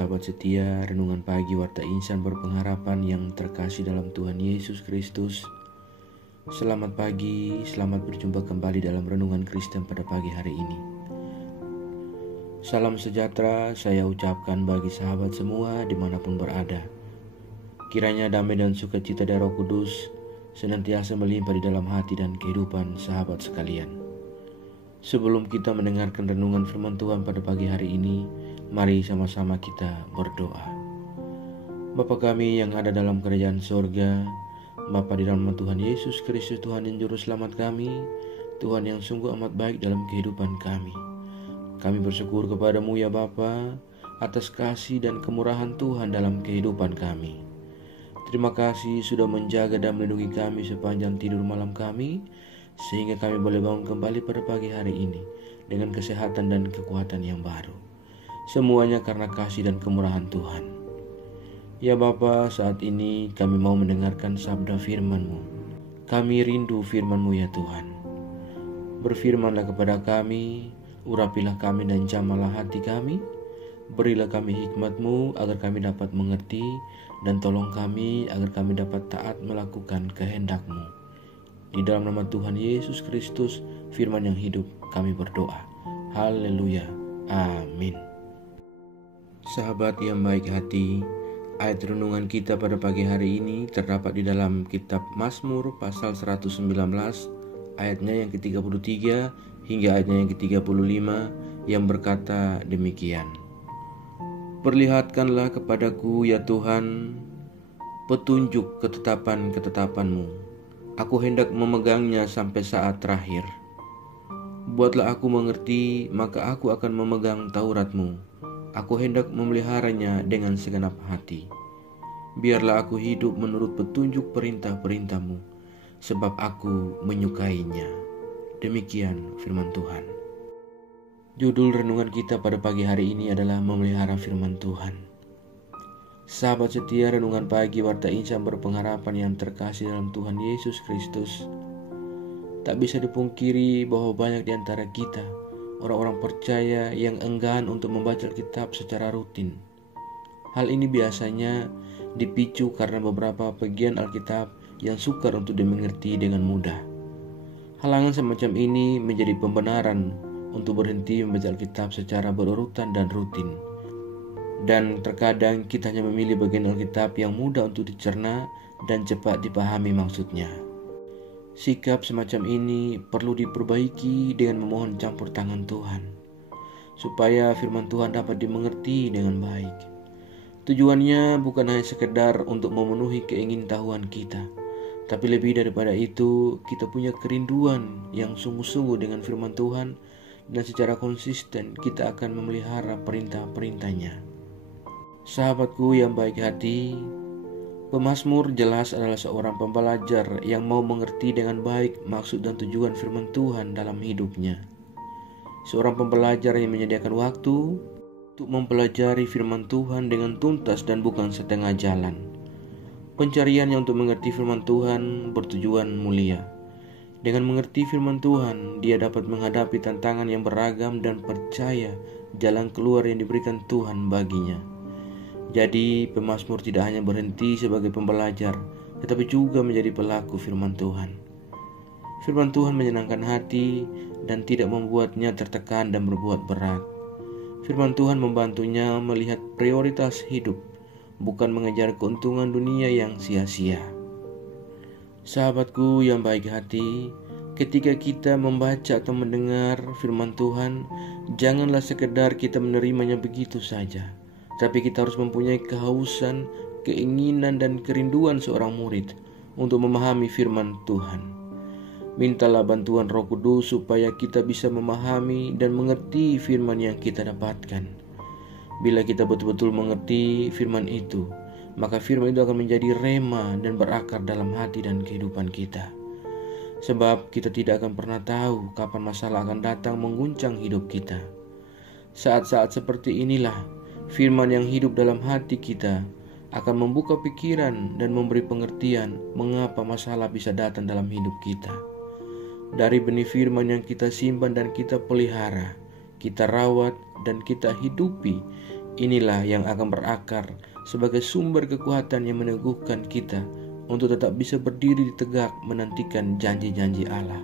sahabat setia Renungan Pagi Warta Insan Berpengharapan yang terkasih dalam Tuhan Yesus Kristus. Selamat pagi, selamat berjumpa kembali dalam Renungan Kristen pada pagi hari ini. Salam sejahtera saya ucapkan bagi sahabat semua dimanapun berada. Kiranya damai dan sukacita dari Roh Kudus senantiasa melimpah di dalam hati dan kehidupan sahabat sekalian. Sebelum kita mendengarkan renungan firman Tuhan pada pagi hari ini, mari sama-sama kita berdoa. Bapa kami yang ada dalam kerajaan sorga, Bapa di dalam nama Tuhan Yesus Kristus, Tuhan dan Juru Selamat kami, Tuhan yang sungguh amat baik dalam kehidupan kami. Kami bersyukur kepadamu ya Bapa, atas kasih dan kemurahan Tuhan dalam kehidupan kami. Terima kasih sudah menjaga dan melindungi kami sepanjang tidur malam kami, sehingga kami boleh bangun kembali pada pagi hari ini dengan kesehatan dan kekuatan yang baru. Semuanya karena kasih dan kemurahan Tuhan. Ya Bapa, saat ini kami mau mendengarkan sabda firman-Mu. Kami rindu firman-Mu ya Tuhan. Berfirmanlah kepada kami, urapilah kami dan jamalah hati kami. Berilah kami hikmat-Mu agar kami dapat mengerti, dan tolong kami agar kami dapat taat melakukan kehendak-Mu. Di dalam nama Tuhan Yesus Kristus, firman yang hidup, kami berdoa. Haleluya. Amin. Sahabat yang baik hati, ayat renungan kita pada pagi hari ini terdapat di dalam kitab Mazmur pasal 119, ayatnya yang ke-33 hingga ayatnya yang ke-35 yang berkata demikian. Perlihatkanlah kepadaku ya Tuhan, petunjuk ketetapan-ketetapan-Mu. Aku hendak memegangnya sampai saat terakhir. Buatlah aku mengerti, maka aku akan memegang Taurat-Mu. Aku hendak memeliharanya dengan segenap hati. Biarlah aku hidup menurut petunjuk perintah-perintah-Mu, sebab aku menyukainya. Demikian firman Tuhan. Judul renungan kita pada pagi hari ini adalah memelihara firman Tuhan. Sahabat setia Renungan Pagi Warta Insan Berpengharapan yang terkasih dalam Tuhan Yesus Kristus, tak bisa dipungkiri bahwa banyak di antara kita orang-orang percaya yang enggan untuk membaca Alkitab secara rutin. Hal ini biasanya dipicu karena beberapa bagian Alkitab yang sukar untuk dimengerti dengan mudah. Halangan semacam ini menjadi pembenaran untuk berhenti membaca Alkitab secara berurutan dan rutin. Dan terkadang kita hanya memilih bagian Alkitab yang mudah untuk dicerna dan cepat dipahami maksudnya. Sikap semacam ini perlu diperbaiki dengan memohon campur tangan Tuhan, supaya firman Tuhan dapat dimengerti dengan baik. Tujuannya bukan hanya sekedar untuk memenuhi keingintahuan kita, tapi lebih daripada itu, kita punya kerinduan yang sungguh-sungguh dengan firman Tuhan, dan secara konsisten kita akan memelihara perintah-perintahnya. Sahabatku yang baik hati, pemazmur jelas adalah seorang pembelajar yang mau mengerti dengan baik maksud dan tujuan firman Tuhan dalam hidupnya. Seorang pembelajar yang menyediakan waktu untuk mempelajari firman Tuhan dengan tuntas dan bukan setengah jalan. Pencariannya untuk mengerti firman Tuhan bertujuan mulia. Dengan mengerti firman Tuhan, dia dapat menghadapi tantangan yang beragam dan percaya jalan keluar yang diberikan Tuhan baginya. Jadi pemazmur tidak hanya berhenti sebagai pembelajar, tetapi juga menjadi pelaku firman Tuhan. Firman Tuhan menyenangkan hati dan tidak membuatnya tertekan dan berbuat berat. Firman Tuhan membantunya melihat prioritas hidup, bukan mengejar keuntungan dunia yang sia-sia. Sahabatku yang baik hati, ketika kita membaca atau mendengar firman Tuhan, janganlah sekedar kita menerimanya begitu saja, tapi kita harus mempunyai kehausan, keinginan, dan kerinduan seorang murid untuk memahami firman Tuhan. Mintalah bantuan Roh Kudus supaya kita bisa memahami dan mengerti firman yang kita dapatkan. Bila kita betul-betul mengerti firman itu, maka firman itu akan menjadi rema dan berakar dalam hati dan kehidupan kita. Sebab kita tidak akan pernah tahu kapan masalah akan datang mengguncang hidup kita. Saat-saat seperti inilah firman yang hidup dalam hati kita akan membuka pikiran dan memberi pengertian mengapa masalah bisa datang dalam hidup kita. Dari benih firman yang kita simpan dan kita pelihara, kita rawat dan kita hidupi, Inilah yang akan berakar sebagai sumber kekuatan yang meneguhkan kita untuk tetap bisa berdiri tegak menantikan janji-janji Allah.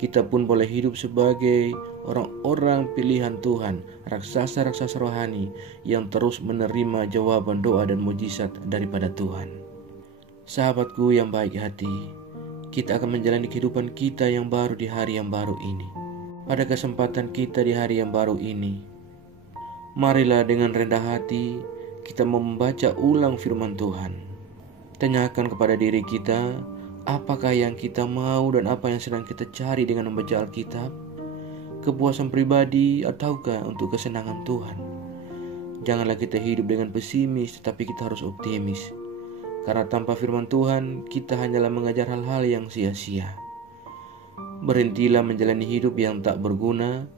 Kita pun boleh hidup sebagai orang-orang pilihan Tuhan, raksasa-raksasa rohani yang terus menerima jawaban doa dan mujizat daripada Tuhan. Sahabatku yang baik hati, kita akan menjalani kehidupan kita yang baru di hari yang baru ini. Pada kesempatan kita di hari yang baru ini, marilah dengan rendah hati kita membaca ulang firman Tuhan. Tanyakan kepada diri kita, apakah yang kita mau dan apa yang sedang kita cari dengan membaca Alkitab? Kepuasan pribadi ataukah untuk kesenangan Tuhan? Janganlah kita hidup dengan pesimis, tetapi kita harus optimis. Karena tanpa firman Tuhan, kita hanyalah mengajar hal-hal yang sia-sia. Berhentilah menjalani hidup yang tak berguna.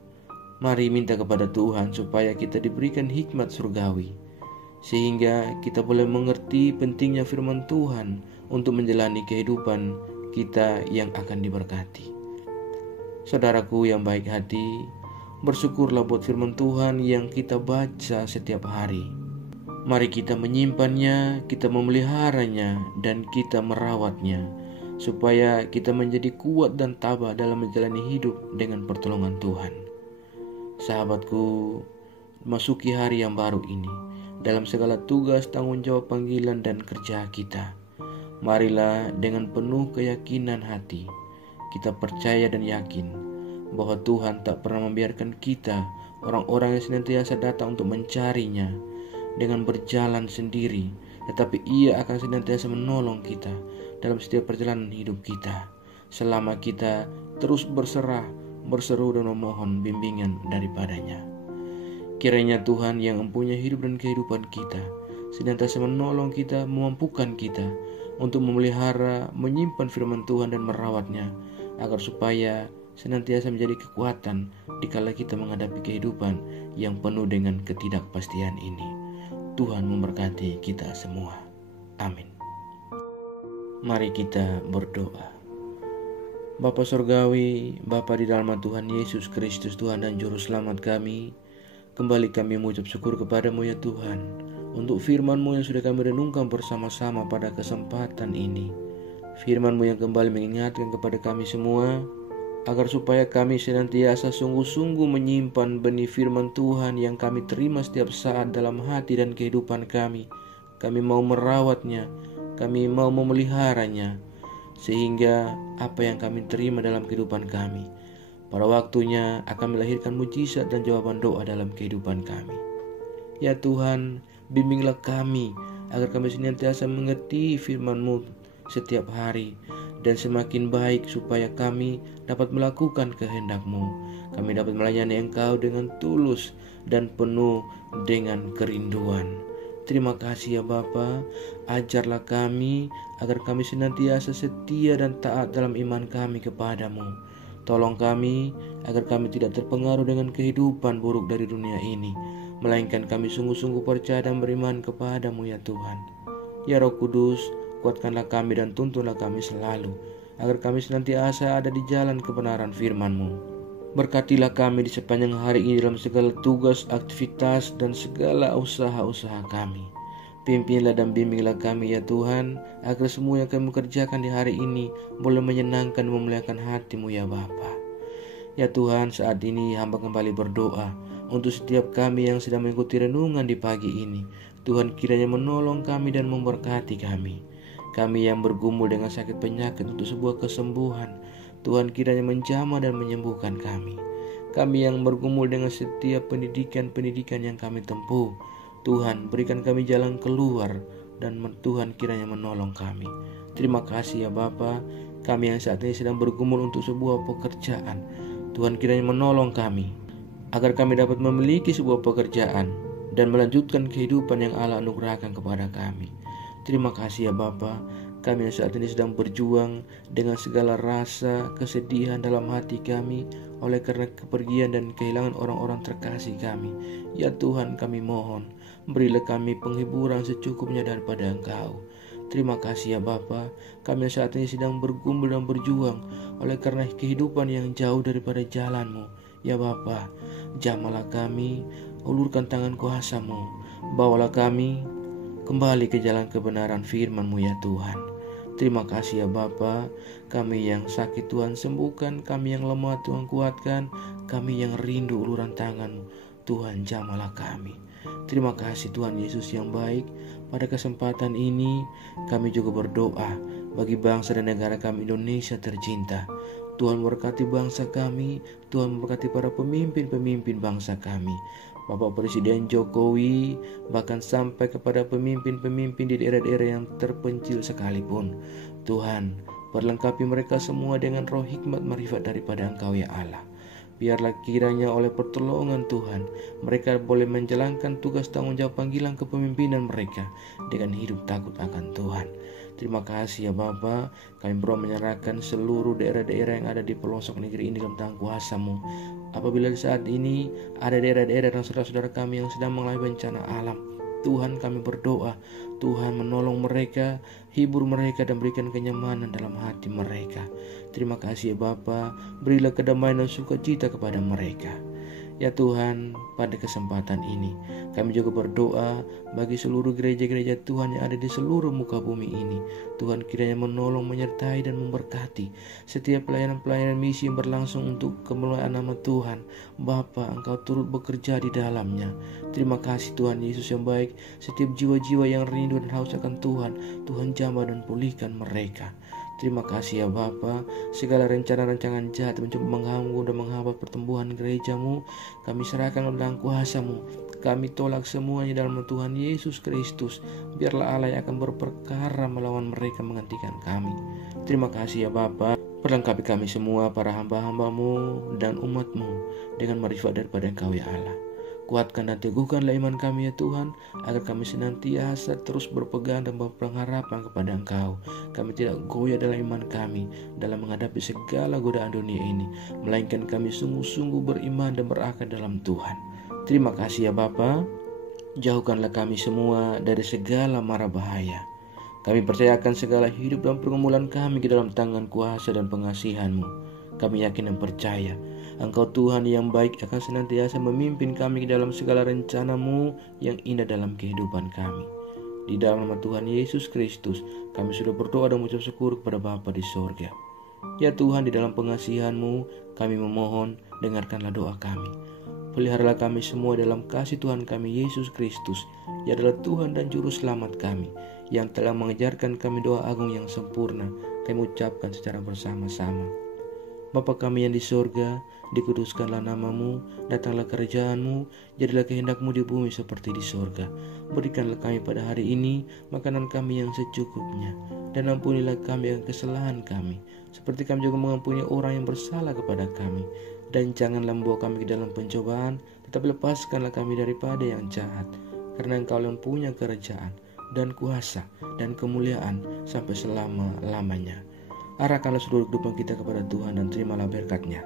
Mari minta kepada Tuhan supaya kita diberikan hikmat surgawi, sehingga kita boleh mengerti pentingnya firman Tuhan untuk menjalani kehidupan kita yang akan diberkati. Saudaraku yang baik hati, bersyukurlah buat firman Tuhan yang kita baca setiap hari. Mari kita menyimpannya, kita memeliharanya, dan kita merawatnya, supaya kita menjadi kuat dan tabah dalam menjalani hidup dengan pertolongan Tuhan. Sahabatku, masuki hari yang baru ini dalam segala tugas, tanggung jawab, panggilan, dan kerja kita. Marilah dengan penuh keyakinan hati kita percaya dan yakin bahwa Tuhan tak pernah membiarkan kita, orang-orang yang senantiasa datang untuk mencarinya, dengan berjalan sendiri, tetapi Ia akan senantiasa menolong kita dalam setiap perjalanan hidup kita, selama kita terus berserah, berseru dan memohon bimbingan daripadanya. Kiranya Tuhan yang mempunyai hidup dan kehidupan kita senantiasa menolong kita, memampukan kita untuk memelihara, menyimpan firman Tuhan dan merawatnya, agar supaya senantiasa menjadi kekuatan dikala kita menghadapi kehidupan yang penuh dengan ketidakpastian ini. Tuhan memberkati kita semua. Amin. Mari kita berdoa. Bapa Surgawi, Bapa di dalam Tuhan Yesus Kristus, Tuhan dan Juru Selamat kami, kembali kami mengucap syukur kepadamu ya Tuhan, untuk firman-Mu yang sudah kami renungkan bersama-sama pada kesempatan ini. Firman-Mu yang kembali mengingatkan kepada kami semua, agar supaya kami senantiasa sungguh-sungguh menyimpan benih firman Tuhan yang kami terima setiap saat dalam hati dan kehidupan kami. Kami mau merawatnya, kami mau memeliharanya, sehingga apa yang kami terima dalam kehidupan kami pada waktunya akan melahirkan mujizat dan jawaban doa dalam kehidupan kami. Ya Tuhan, bimbinglah kami agar kami senantiasa mengerti firman-Mu setiap hari, dan semakin baik supaya kami dapat melakukan kehendak-Mu. Kami dapat melayani Engkau dengan tulus dan penuh dengan kerinduan. Terima kasih ya Bapa, ajarlah kami agar kami senantiasa setia dan taat dalam iman kami kepadamu. Tolong kami agar kami tidak terpengaruh dengan kehidupan buruk dari dunia ini, melainkan kami sungguh-sungguh percaya dan beriman kepadamu ya Tuhan. Ya Roh Kudus, kuatkanlah kami dan tuntunlah kami selalu, agar kami senantiasa ada di jalan kebenaran firman-Mu. Berkatilah kami di sepanjang hari ini dalam segala tugas, aktivitas, dan segala usaha-usaha kami. Pimpinlah dan bimbinglah kami ya Tuhan, agar semua yang kami kerjakan di hari ini boleh menyenangkan dan memuliakan hati-Mu ya Bapa. Ya Tuhan, saat ini hamba kembali berdoa untuk setiap kami yang sedang mengikuti renungan di pagi ini. Tuhan kiranya menolong kami dan memberkati kami. Kami yang bergumul dengan sakit penyakit untuk sebuah kesembuhan, Tuhan kiranya menjamah dan menyembuhkan kami. Kami yang bergumul dengan setiap pendidikan yang kami tempuh, Tuhan berikan kami jalan keluar, dan Tuhan kiranya menolong kami. Terima kasih ya Bapa, kami yang saat ini sedang bergumul untuk sebuah pekerjaan, Tuhan kiranya menolong kami, agar kami dapat memiliki sebuah pekerjaan dan melanjutkan kehidupan yang Allah anugerahkan kepada kami. Terima kasih ya Bapa, kami yang saat ini sedang berjuang dengan segala rasa kesedihan dalam hati kami oleh karena kepergian dan kehilangan orang-orang terkasih kami. Ya Tuhan, kami mohon, berilah kami penghiburan secukupnya daripada Engkau. Terima kasih ya Bapa, kami yang saat ini sedang bergumul dan berjuang oleh karena kehidupan yang jauh daripada jalan-Mu. Ya Bapa, jamahlah kami, ulurkan tangan kuasa-Mu, bawalah kami kembali ke jalan kebenaran firman-Mu ya Tuhan. Terima kasih ya Bapa, kami yang sakit Tuhan sembuhkan, kami yang lemah Tuhan kuatkan, kami yang rindu uluran tangan-Mu, Tuhan jamalah kami. Terima kasih Tuhan Yesus yang baik. Pada kesempatan ini kami juga berdoa bagi bangsa dan negara kami Indonesia tercinta. Tuhan berkati bangsa kami, Tuhan memberkati para pemimpin-pemimpin bangsa kami, Bapak Presiden Jokowi, bahkan sampai kepada pemimpin-pemimpin di daerah-daerah yang terpencil sekalipun. Tuhan, perlengkapi mereka semua dengan roh hikmat marifat daripada Engkau ya Allah. Biarlah kiranya oleh pertolongan Tuhan, mereka boleh menjalankan tugas tanggung jawab panggilan kepemimpinan mereka dengan hidup takut akan Tuhan. Terima kasih ya Bapa, kami menyerahkan seluruh daerah-daerah yang ada di pelosok negeri ini dalam tangan kuasa-Mu. Apabila saat ini ada daerah-daerah dan saudara-saudara kami yang sedang mengalami bencana alam, Tuhan kami berdoa, Tuhan menolong mereka, hibur mereka dan berikan kenyamanan dalam hati mereka. Terima kasih ya Bapa, berilah kedamaian dan sukacita kepada mereka. Ya Tuhan, pada kesempatan ini kami juga berdoa bagi seluruh gereja-gereja Tuhan yang ada di seluruh muka bumi ini. Tuhan kiranya menolong, menyertai dan memberkati setiap pelayanan-pelayanan misi yang berlangsung untuk kemuliaan nama Tuhan. Bapa, Engkau turut bekerja di dalamnya. Terima kasih Tuhan Yesus yang baik. Setiap jiwa-jiwa yang rindu dan haus akan Tuhan, Tuhan jamah dan pulihkan mereka. Terima kasih ya Bapa, segala rencana-rancangan jahat mencoba mengganggu dan menghambat pertumbuhan gereja-Mu, kami serahkan dalam kuasa-Mu. Kami tolak semuanya dalam Tuhan Yesus Kristus. Biarlah Allah yang akan berperkara melawan mereka menghentikan kami. Terima kasih ya Bapa, perlengkapi kami semua para hamba-hamba-Mu dan umat-Mu dengan marifat daripada Engkau ya Allah. Kuatkan dan teguhkanlah iman kami ya Tuhan, agar kami senantiasa terus berpegang dan berpengharapan kepada Engkau. Kami tidak goyah dalam iman kami dalam menghadapi segala godaan dunia ini, melainkan kami sungguh-sungguh beriman dan berakar dalam Tuhan. Terima kasih ya Bapa, jauhkanlah kami semua dari segala mara bahaya. Kami percayakan segala hidup dan pergumulan kami ke dalam tangan kuasa dan pengasihan-Mu. Kami yakin dan percaya Engkau Tuhan yang baik akan senantiasa memimpin kami ke dalam segala rencana-Mu yang indah dalam kehidupan kami. Di dalam nama Tuhan Yesus Kristus, kami sudah berdoa dan mengucap syukur kepada Bapa di sorga. Ya Tuhan, di dalam pengasihan-Mu, kami memohon, dengarkanlah doa kami. Peliharalah kami semua dalam kasih Tuhan kami Yesus Kristus, yang adalah Tuhan dan Juru Selamat kami, yang telah mengajarkan kami doa agung yang sempurna. Kami ucapkan secara bersama-sama. Bapa kami yang di sorga, dikuduskanlah nama-Mu, datanglah kerajaan-Mu, jadilah kehendak-Mu di bumi seperti di sorga. Berikanlah kami pada hari ini makanan kami yang secukupnya, dan ampunilah kami akan kesalahan kami, seperti kami juga mengampuni orang yang bersalah kepada kami. Dan janganlah membawa kami ke dalam pencobaan, tetapi lepaskanlah kami daripada yang jahat, karena Engkau yang punya kerajaan, dan kuasa, dan kemuliaan sampai selama-lamanya. Arahkanlah seluruh kehidupan kita kepada Tuhan dan terimalah berkat-Nya.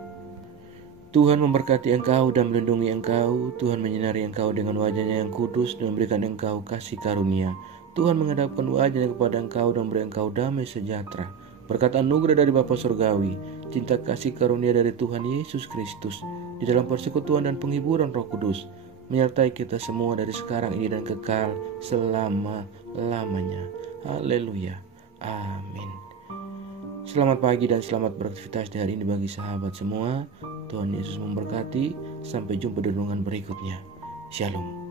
Tuhan memberkati engkau dan melindungi engkau. Tuhan menyinari engkau dengan wajah-Nya yang kudus dan memberikan engkau kasih karunia. Tuhan menghadapkan wajah-Nya kepada engkau dan memberi engkau damai sejahtera. Berkat anugerah dari Bapa Surgawi, cinta kasih karunia dari Tuhan Yesus Kristus, di dalam persekutuan dan penghiburan Roh Kudus, menyertai kita semua dari sekarang ini dan kekal selama-lamanya. Haleluya. Amin. Selamat pagi dan selamat beraktivitas di hari ini bagi sahabat semua. Tuhan Yesus memberkati. Sampai jumpa di renungan berikutnya. Shalom.